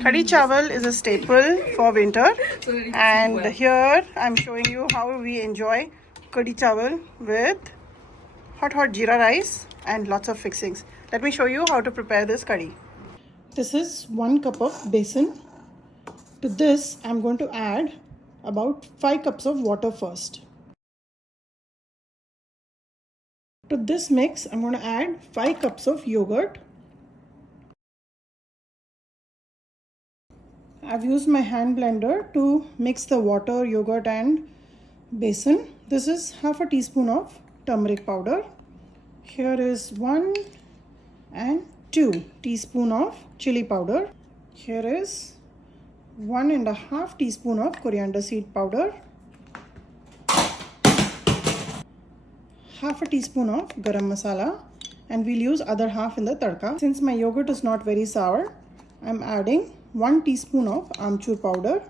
Kadi chawal is a staple for winter, and here I'm showing you how we enjoy kadi chawal with hot jeera rice and lots of fixings. Let me show you how to prepare this curry. This is 1 cup of besan. To this I'm going to add about 5 cups of water first. To this mix I'm going to add 5 cups of yogurt. I've used my hand blender to mix the water, yogurt and besan. This is half a teaspoon of turmeric powder. Here is 1 and 2 teaspoon of chili powder. Here is 1.5 teaspoon of coriander seed powder. Half a teaspoon of garam masala, and we'll use other half in the tadka. Since my yogurt is not very sour, I'm adding 1 teaspoon of amchur powder,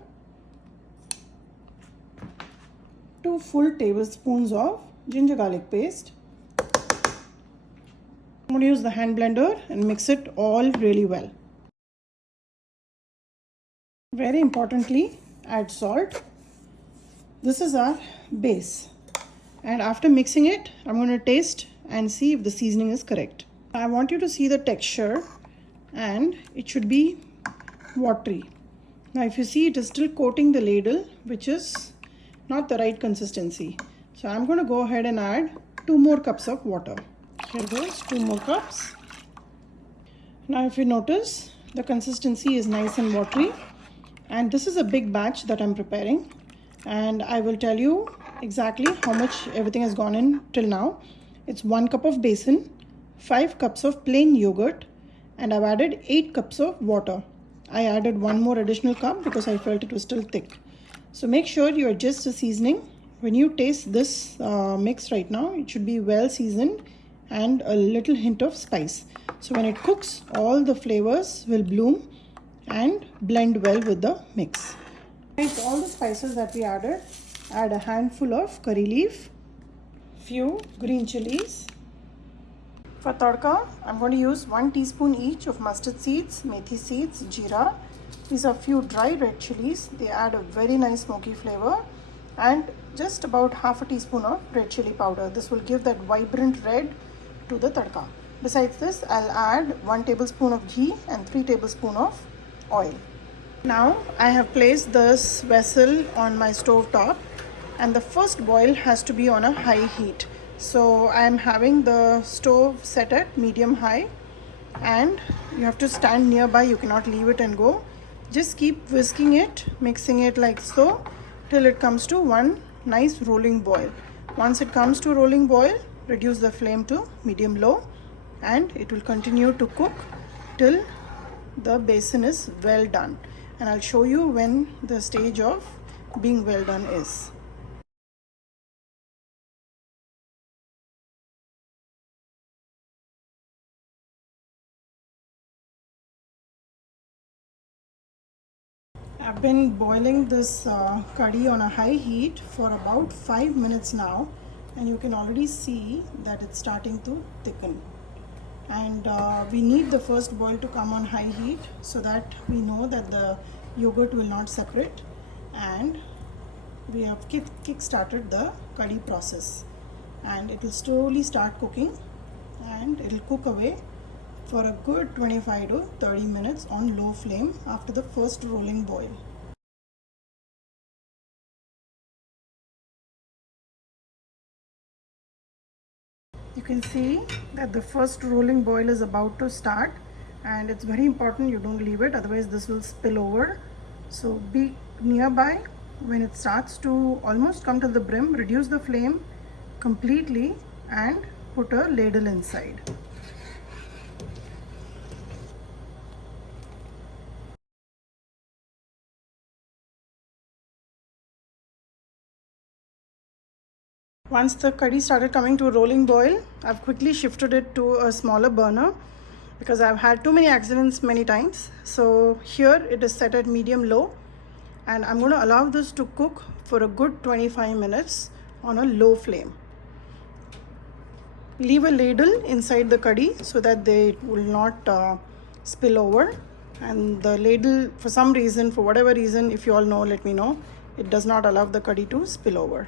2 full tablespoons of ginger garlic paste. I'm going to use the hand blender and mix it all really well. Very importantly, add salt. This is our base. And after mixing it, I'm going to taste and see if the seasoning is correct. I want you to see the texture, and it should be watery. Now if you see, it is still coating the ladle, which is not the right consistency. So I'm going to go ahead and add 2 more cups of water. Here goes 2 more cups. Now if you notice, the consistency is nice and watery, and this is a big batch that I'm preparing, and I will tell you exactly how much everything has gone in till now. It's 1 cup of besan, 5 cups of plain yogurt, and I've added 8 cups of water. I added 1 more additional cup because I felt it was still thick. So make sure you adjust the seasoning. When you taste this mix right now, it should be well seasoned and a little hint of spice. So when it cooks, all the flavors will bloom and blend well with the mix. With all the spices that we added, add a handful of curry leaf, few green chilies. For tadka, I'm going to use 1 teaspoon each of mustard seeds, methi seeds, jeera. These are few dry red chilies. They add a very nice smoky flavor, and just about half a teaspoon of red chili powder. This will give that vibrant red to the tadka. Besides this, I'll add 1 tablespoon of ghee and 3 tablespoons of oil. Now I have placed this vessel on my stove top, and the first boil has to be on a high heat. So I am having the stove set at medium high, and you have to stand nearby. You cannot leave it and go. Just keep whisking it, mixing it like so till it comes to one nice rolling boil. Once it comes to rolling boil, reduce the flame to medium low, and it will continue to cook till the besan is well done. And I'll show you when the stage of being well done is. I've been boiling this curry on a high heat for about 5 minutes now, and you can already see that it's starting to thicken. And we need the first boil to come on high heat so that we know that the yogurt will not separate, and we have kick-started the curry process, and it will slowly start cooking, and it will cook away for a good 25 to 30 minutes on low flame after the first rolling boil. You can see that the first rolling boil is about to start, and it's very important you don't leave it, otherwise this will spill over. So be nearby when it starts to almost come to the brim. Reduce the flame completely and put a ladle inside. Once the curry started coming to a rolling boil, I've quickly shifted it to a smaller burner because I've had too many accidents many times. So here it is set at medium low, and I'm going to allow this to cook for a good 25 minutes on a low flame. Leave a ladle inside the curry so that they will not spill over. And the ladle, for some reason, for whatever reason, if you all know, let me know, it does not allow the curry to spill over.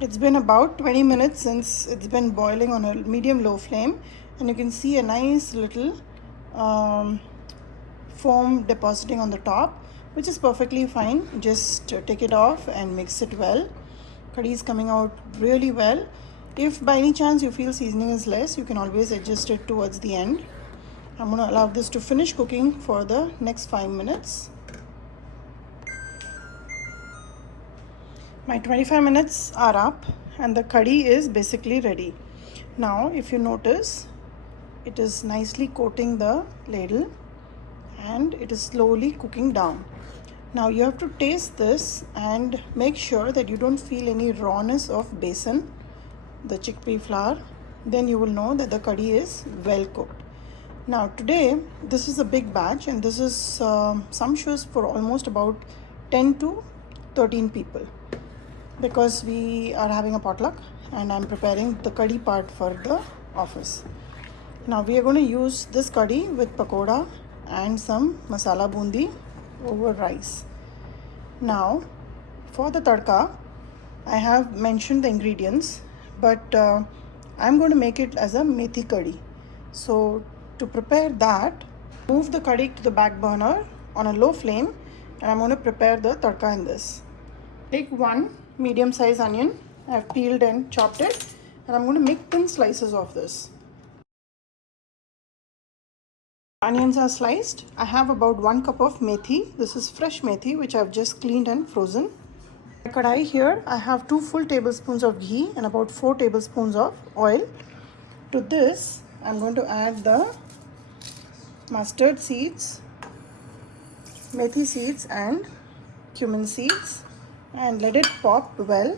It's been about 20 minutes since it's been boiling on a medium-low flame, and you can see a nice little foam depositing on the top, which is perfectly fine. Just take it off and mix it well. Curry is coming out really well. If by any chance you feel seasoning is less, you can always adjust it towards the end. I'm going to allow this to finish cooking for the next 5 minutes. My 25 minutes are up and the curry is basically ready. Now if you notice, it is nicely coating the ladle and it is slowly cooking down. Now you have to taste this and make sure that you don't feel any rawness of besan, the chickpea flour. Then you will know that the curry is well cooked. Now today this is a big batch and this is sumptuous for almost about 10 to 13 people, because we are having a potluck and I'm preparing the curry part for the office. Now we are going to use this curry with pakoda and some masala bundi over rice. Now for the tadka, I have mentioned the ingredients, but I'm going to make it as a methi curry. So to prepare that, move the curry to the back burner on a low flame and I'm going to prepare the tadka in this. Take one medium-sized onion. I have peeled and chopped it, and I'm going to make thin slices of this. Onions are sliced. I have about 1 cup of methi. This is fresh methi which I've just cleaned and frozen. In a kadai here, I have 2 full tablespoons of ghee and about 4 tablespoons of oil. To this, I'm going to add the mustard seeds, methi seeds and cumin seeds, and let it pop well.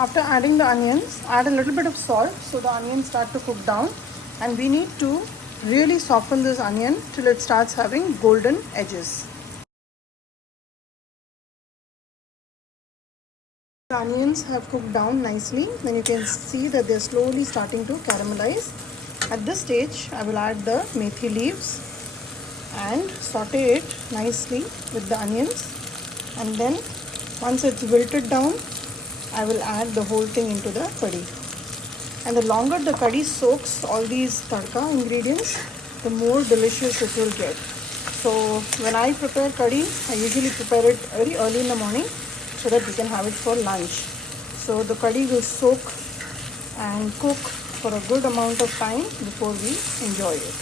After adding the onions, add a little bit of salt so the onions start to cook down, and we need to really soften this onion till it starts having golden edges. The onions have cooked down nicely, then you can see that they're slowly starting to caramelize. At this stage, I will add the methi leaves and saute it nicely with the onions, and then once it's wilted down, I will add the whole thing into the curry. And the longer the curry soaks all these tadka ingredients, the more delicious it will get. So when I prepare curry, I usually prepare it very early in the morning so that we can have it for lunch. So the curry will soak and cook for a good amount of time before we enjoy it.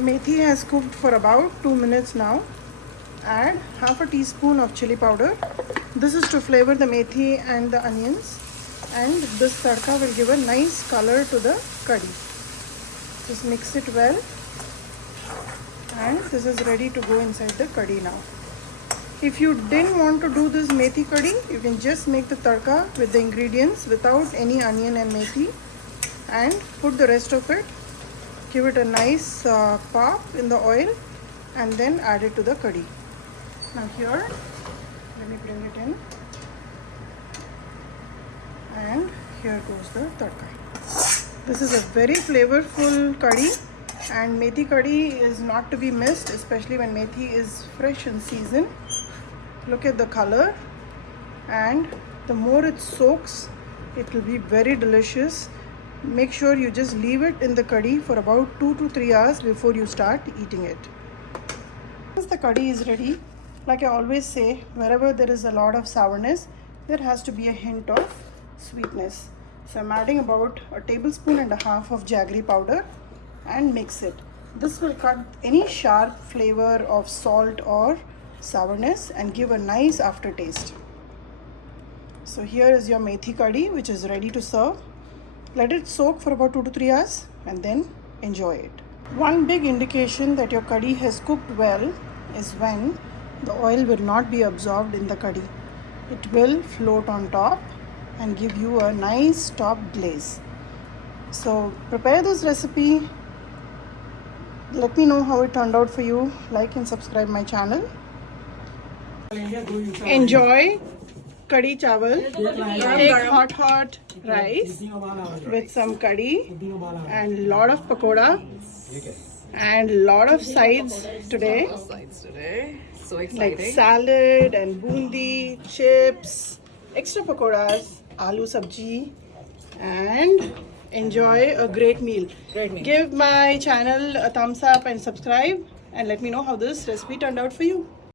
Methi has cooked for about 2 minutes now. Add half a teaspoon of chili powder. This is to flavor the methi and the onions, and this tadka will give a nice color to the curry. Just mix it well, and this is ready to go inside the curry now. If you didn't want to do this methi curry, you can just make the tadka with the ingredients without any onion and methi and put the rest of it, give it a nice pop in the oil, and then add it to the curry. Now here, let me bring it in, and here goes the tadka. This is a very flavorful curry, and methi curry is not to be missed, especially when methi is fresh in season. Look at the color, and the more it soaks, it will be very delicious. Make sure you just leave it in the curry for about 2 to 3 hours before you start eating it. Once the curry is ready, like I always say, wherever there is a lot of sourness, there has to be a hint of sweetness. So I'm adding about a tablespoon and a half of jaggery powder and mix it. This will cut any sharp flavor of salt or sourness and give a nice aftertaste. So here is your methi curry, which is ready to serve. Let it soak for about 2 to 3 hours and then enjoy it. One big indication that your curry has cooked well is when the oil will not be absorbed in the curry. It will float on top and give you a nice top glaze. So prepare this recipe. Let me know how it turned out for you. Like and subscribe my channel. Enjoy Kadi chawal. Take hot rice with some curry and lot of pakoda and lot of sides today. So exciting. Like salad and bundi, chips, extra pakodas, aloo sabji, and enjoy a great meal. Give my channel a thumbs up and subscribe and let me know how this recipe turned out for you.